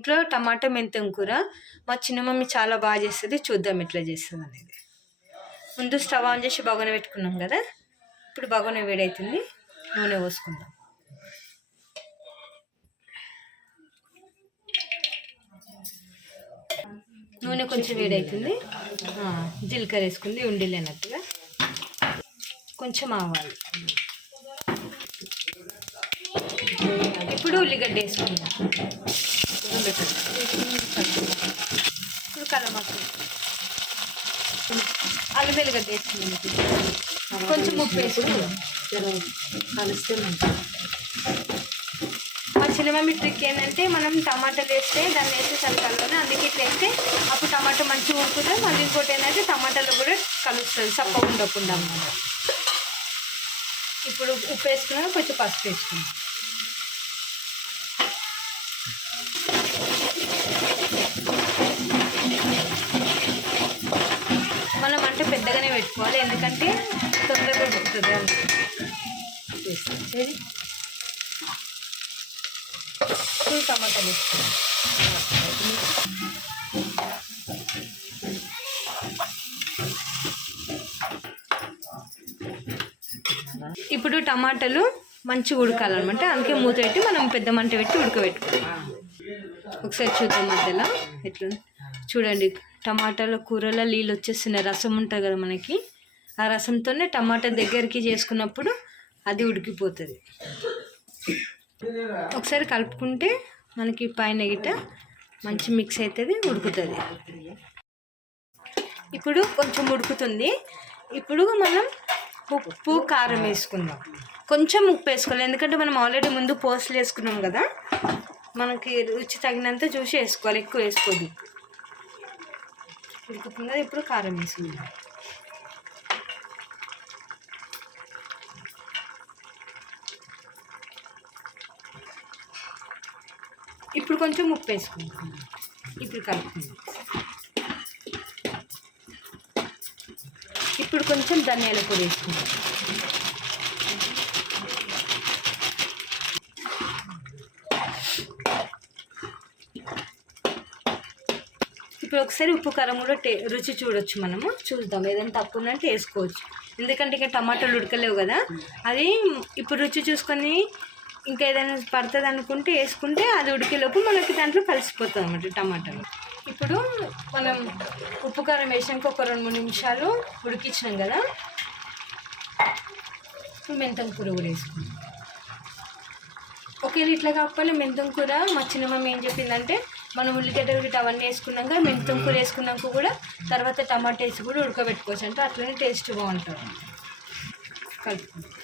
ఇంట్లో టమాటా మెంతం కూర మా చిన్న మమ్మీ చాలా బాగా చేస్తుంది. చూద్దాం ఎట్లా చేస్తుంది అనేది. ముందు స్టవ్ ఆన్ చేసి బగోని పెట్టుకున్నాం కదా. ఇప్పుడు బగోని వేడవుతుంది, నూనె పోసుకుందాం. నూనె కొంచెం వేడవుతుంది, జీలకర్ర వేసుకుంది ఉండిలేనట్టుగా. కొంచెం ఆవాలు, ఇప్పుడు ఉల్లిగడ్డ వేసుకుందాం. ఇప్పుడు కలమాకు, అల్లం వెల్లిగడ్డ వేసుకుందాం. కొంచెం ఉప్పు వేసుకుందాం. కలిస్తే మా చిన్న మమ్మీ ట్రిక్ ఏంటంటే మనం టమాటాలు వేస్తే దాన్ని వేస్తే చలికాలంలోనే, అందుకే ఇట్లా వేస్తే అప్పుడు టమాటా మంచిగా ఉడుకుతుంది. మళ్ళీ ఇంకోటి ఏంటంటే టమాటాలు కూడా కలుస్తుంది చప్పగా ఉండకుండా అన్నమాట. ఇప్పుడు ఉప్పు వేసుకున్నాక కొంచెం పసుపు వేసుకున్నాం. మనం అంటే పెద్దగానే పెట్టుకోవాలి, ఎందుకంటే తొందరగా ఉడుకుతుంది అని. ఇప్పుడు టమాటాలు వేసుకున్నాం. ఇప్పుడు టమాటాలు మంచిగా ఉడకాలన్నమాట, అందుకే మూత పెట్టి మనం పెద్ద మంట పెట్టి ఉడకబెట్టుకోవాలి. ఒకసారి చూద్దాం మధ్యలో ఎట్లా. చూడండి, టమాటాల కూరలో నీళ్ళు వచ్చేస్తున్నాయి. రసం ఉంటుంది కదా మనకి, ఆ రసంతోనే టమాటా దగ్గరికి చేసుకున్నప్పుడు అది ఉడికిపోతుంది. ఒకసారి కలుపుకుంటే మనకి పైన గిట్ట మంచి మిక్స్ అవుతుంది, ఉడుకుతుంది. ఇప్పుడు కొంచెం ఉడుకుతుంది. ఇప్పుడు మనం ఉప్పు కారం వేసుకుందాం. కొంచెం ఉప్పు వేసుకోవాలి, ఎందుకంటే మనం ఆల్రెడీ ముందు పోస్టులు వేసుకున్నాం కదా. మనకి రుచి తగినంత చూసి వేసుకోవాలి, ఎక్కువ వేసుకోదు. ఉడుకుతుంది, ఇప్పుడు కారం వేసుకుందాం. ఇప్పుడు కొంచెం ఉప్పు వేసుకుందాం. ఇప్పుడు కలుపుకుందాం. ఇప్పుడు కొంచెం ధనియాల పొడి వేసుకుందాం. ఇప్పుడు ఒకసారి ఉప్పు కారం కూడా రుచి చూడొచ్చు. మనము చూద్దాం, ఏదైనా తప్పు ఉందంటే వేసుకోవచ్చు. ఎందుకంటే ఇంకా టమాటాలు ఉడకలేవు కదా. అది ఇప్పుడు రుచి చూసుకొని ఇంకా ఏదైనా పడుతుంది అనుకుంటే వేసుకుంటే అది ఉడికేలోపు మనకి దాంట్లో కలిసిపోతుంది అన్నమాట టమాటాలు. ఇప్పుడు మనం ఉప్పు కారం వేసాక ఒక 2-3 నిమిషాలు ఉడికించినాం కదా. ఇప్పుడు మెంతం కూర కూడా వేసుకుందాం. ఒకవేళ ఇట్లా కాకపోతే మెంతం కూర మా చిన్న మమ్మీ ఏం చెప్పిందంటే, మనం ఉల్లిగడ్డలు గిట్ట అవన్నీ వేసుకున్నాక మెంతం కూర వేసుకున్నాక కూడా తర్వాత టమాటా వేసి కూడా ఉడకబెట్టుకోవచ్చు. అంటే అట్లనే టేస్ట్ బాగుంటుంది. కలుపుకుందాం.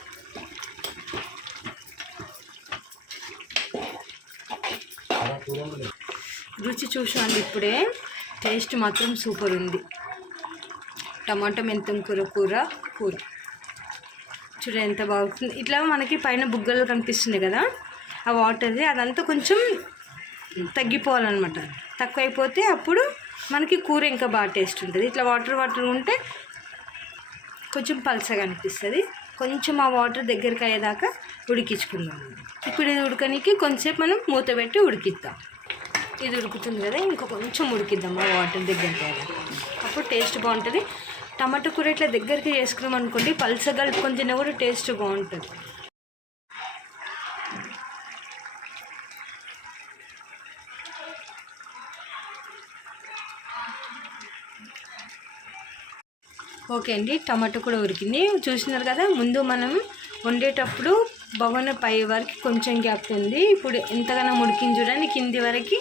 రుచి చూసాను ఇప్పుడే, టేస్ట్ మాత్రం సూపర్ ఉంది. టమాటా మెంతం కూర చూడ ఎంత బాగుంటుంది. ఇట్లా మనకి పైన బుగ్గలు కనిపిస్తుంది కదా, ఆ వాటర్ది అదంతా కొంచెం తగ్గిపోవాలన్నమాట. తక్కువ అయిపోతే అప్పుడు మనకి కూర ఇంకా బాగా టేస్ట్ ఉంటుంది. ఇట్లా వాటర్ ఉంటే కొంచెం పలసగా అనిపిస్తుంది. కొంచెం ఆ వాటర్ దగ్గరికి అయ్యేదాకా ఉడికించుకుందాం. ఇప్పుడు ఇది ఉడకనికి కొంచెంసేపు మనం మూత పెట్టి ఉడికిద్దాం. ఇది ఉడుకుతుంది కదా, ఇంకా కొంచెం ఉడికిద్దాం ఆ వాటర్ దగ్గరికి అయ్యేదాకా. అప్పుడు టేస్ట్ బాగుంటుంది. టమాటో కూర ఇట్లా దగ్గరికి చేసుకున్నాం అనుకోండి, పలసగా కలుపుకొని తిన్నా కూడా టేస్ట్ బాగుంటుంది. ఓకే అండి, టమాటో కూడా ఉడికింది. చూసినారు కదా, ముందు మనం వండేటప్పుడు బగోన పై వరకు కొంచెం గ్యాప్ ఉంది. ఇప్పుడు ఎంతగానో ఉడికింది చూడండి, కింది వరకు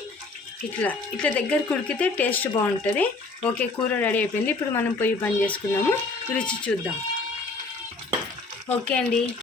ఇట్లా దగ్గరికి ఉడికితే టేస్ట్ బాగుంటుంది. ఓకే, కూర రెడీ అయిపోయింది. ఇప్పుడు మనం పొయ్యి పని చేసుకుందాము, రుచి చూద్దాం. ఓకే అండి.